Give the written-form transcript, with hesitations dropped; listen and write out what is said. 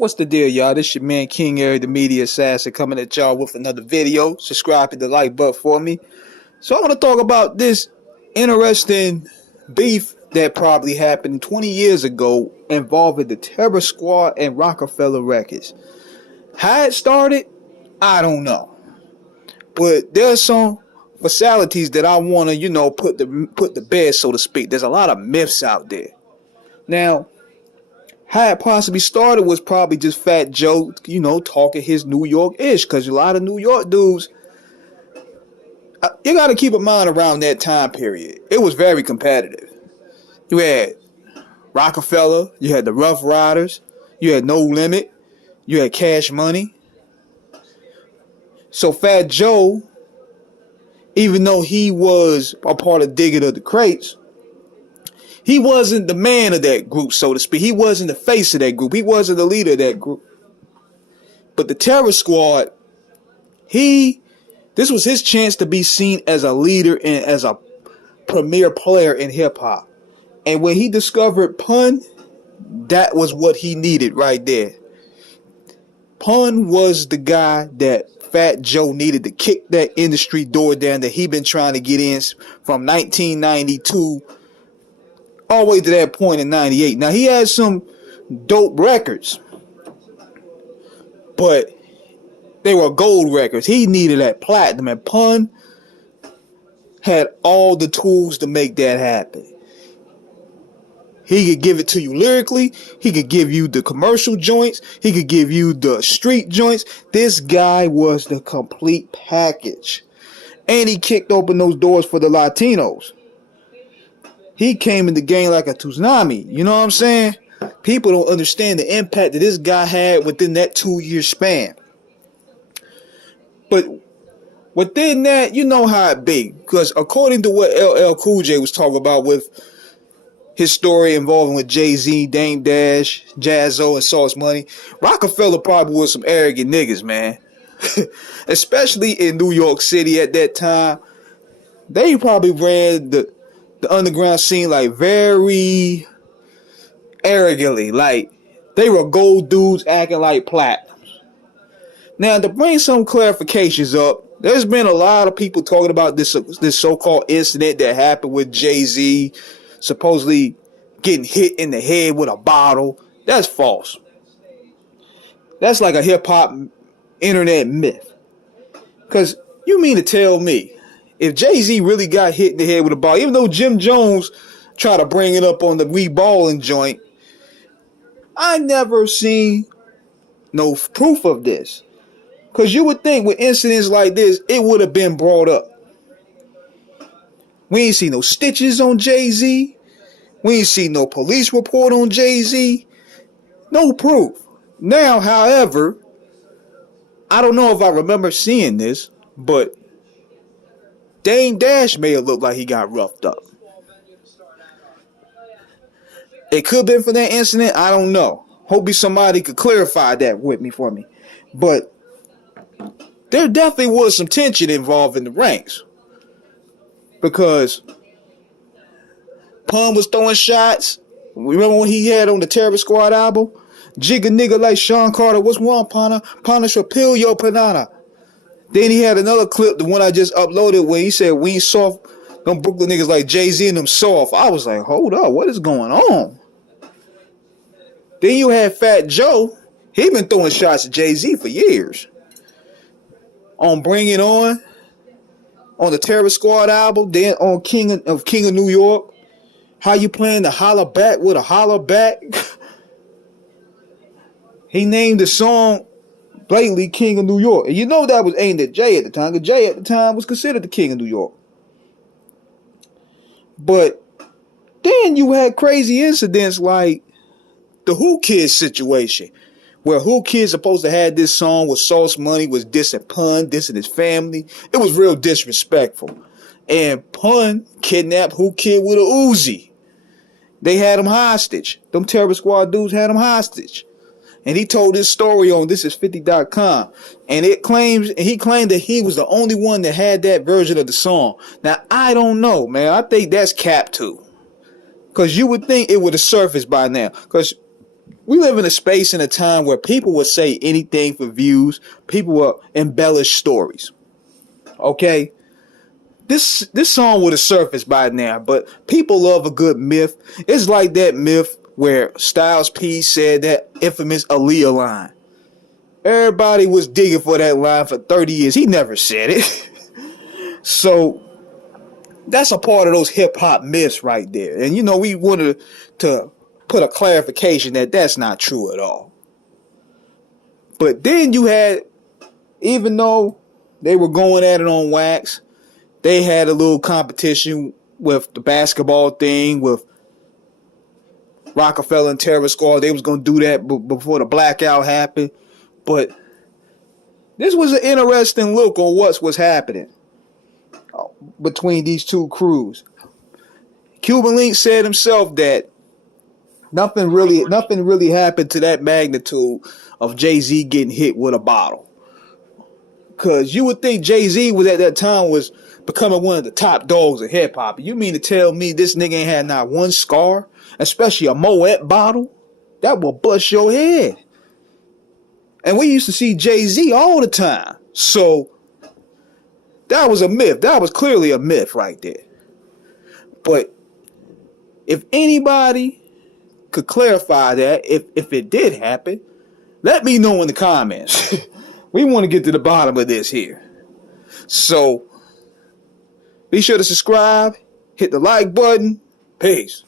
What's the deal, y'all? This your man King Eric, the media assassin, coming at y'all with another video. Subscribe, hit the like button for me. So I want to talk about this interesting beef that probably happened 20 years ago involving the Terror Squad and Rockefeller Records. How it started, I don't know. But there's some facilities that I want to, put the bed, so to speak. There's a lot of myths out there. Now, how it possibly started was probably just Fat Joe, talking his New York-ish. Because a lot of New York dudes, you got to keep in mind around that time period, it was very competitive. You had Rockefeller, you had the Rough Riders, you had No Limit, you had Cash Money. So Fat Joe, even though he was a part of Digging of the Crates, he wasn't the man of that group, so to speak. He wasn't the face of that group. He wasn't the leader of that group. But the Terror Squad, this was his chance to be seen as a leader and as a premier player in hip-hop. And when he discovered Pun, that was what he needed right there. Pun was the guy that Fat Joe needed to kick that industry door down that he been trying to get in from 1992 all the way to that point in 98. Now, he had some dope records, but they were gold records. He needed that platinum, and Pun had all the tools to make that happen. He could give it to you lyrically. He could give you the commercial joints. He could give you the street joints. This guy was the complete package. And he kicked open those doors for the Latinos. He came in the game like a tsunami. You know what I'm saying? People don't understand the impact that this guy had within that 2-year span. But within that, you know how it be. Because according to what LL Cool J was talking about with his story involving with JayZ, Dame Dash, JayZ, and Sauce Money, Rockefeller probably was some arrogant niggas, man. Especially in New York City at that time. They probably ran the underground scene like very arrogantly. Like they were gold dudes acting like platinums. Now, to bring some clarifications up, there's been a lot of people talking about this so-called incident that happened with JayZ supposedly getting hit in the head with a bottle. That's false. That's like a hip-hop internet myth. Because you mean to tell me, if JayZ really got hit in the head with a ball, even though Jim Jones tried to bring it up on the We Ballin' joint, I never seen no proof of this. Because you would think with incidents like this, it would have been brought up. We ain't seen no stitches on JayZ. We ain't seen no police report on JayZ. No proof. Now, however, I don't know if I remember seeing this, but Dame Dash may have looked like he got roughed up. It could have been for that incident. I don't know. Hopefully somebody could clarify that with me for me. But there definitely was some tension involved in the ranks. Because Pun was throwing shots. Remember when he had on the Terror Squad album? Jig a nigga like Sean Carter. What's wrong, Pana? Pana shall peel your banana. Then he had another clip, the one I just uploaded, where he said, we ain't soft. Them Brooklyn niggas like JayZ and them soft. I was like, hold up, what is going on? Then you had Fat Joe. He been throwing shots at JayZ for years. On Bring It On the Terror Squad album, then on King of New York. How you playing the holler back with a holler back? He named the song blatantly King of New York. And you know that was aimed at Jay at the time, because Jay at the time was considered the King of New York. But then you had crazy incidents like the Who Kids situation, where Who Kids supposed to have this song with Sauce Money was dissing Pun, dissing his family. It was real disrespectful. And Pun kidnapped Who Kid with a Uzi. They had him hostage. Them Terror Squad dudes had him hostage. And he told this story on thisis50.com. And he claimed that he was the only one that had that version of the song. Now, I don't know, man. I think that's cap too. Because you would think it would have surfaced by now. Because We live in a space and a time where people will say anything for views. People will embellish stories. Okay? This song would have surfaced by now, but people love a good myth. It's like that myth where Styles P said that infamous Aaliyah line. Everybody was digging for that line for 30 years. He never said it. So that's a part of those hip hop myths right there. And we wanted to put a clarification that that's not true at all. But then you had, even though they were going at it on wax, they had a little competition with the basketball thing, with Rockefeller and Terror Squad. They was going to do that before the blackout happened. But this was an interesting look on what was happening between these two crews. Cuban Link said himself that nothing really happened to that magnitude of JayZ getting hit with a bottle. Because you would think JayZ was at that time was becoming one of the top dogs of hip hop. You mean to tell me this nigga ain't had not one scar, especially a Moet bottle? That will bust your head. And we used to see JayZ all the time. So that was a myth. That was clearly a myth right there. But if anybody could clarify that, if it did happen, let me know in the comments. We want to get to the bottom of this here. So be sure to subscribe, hit the like button. Peace.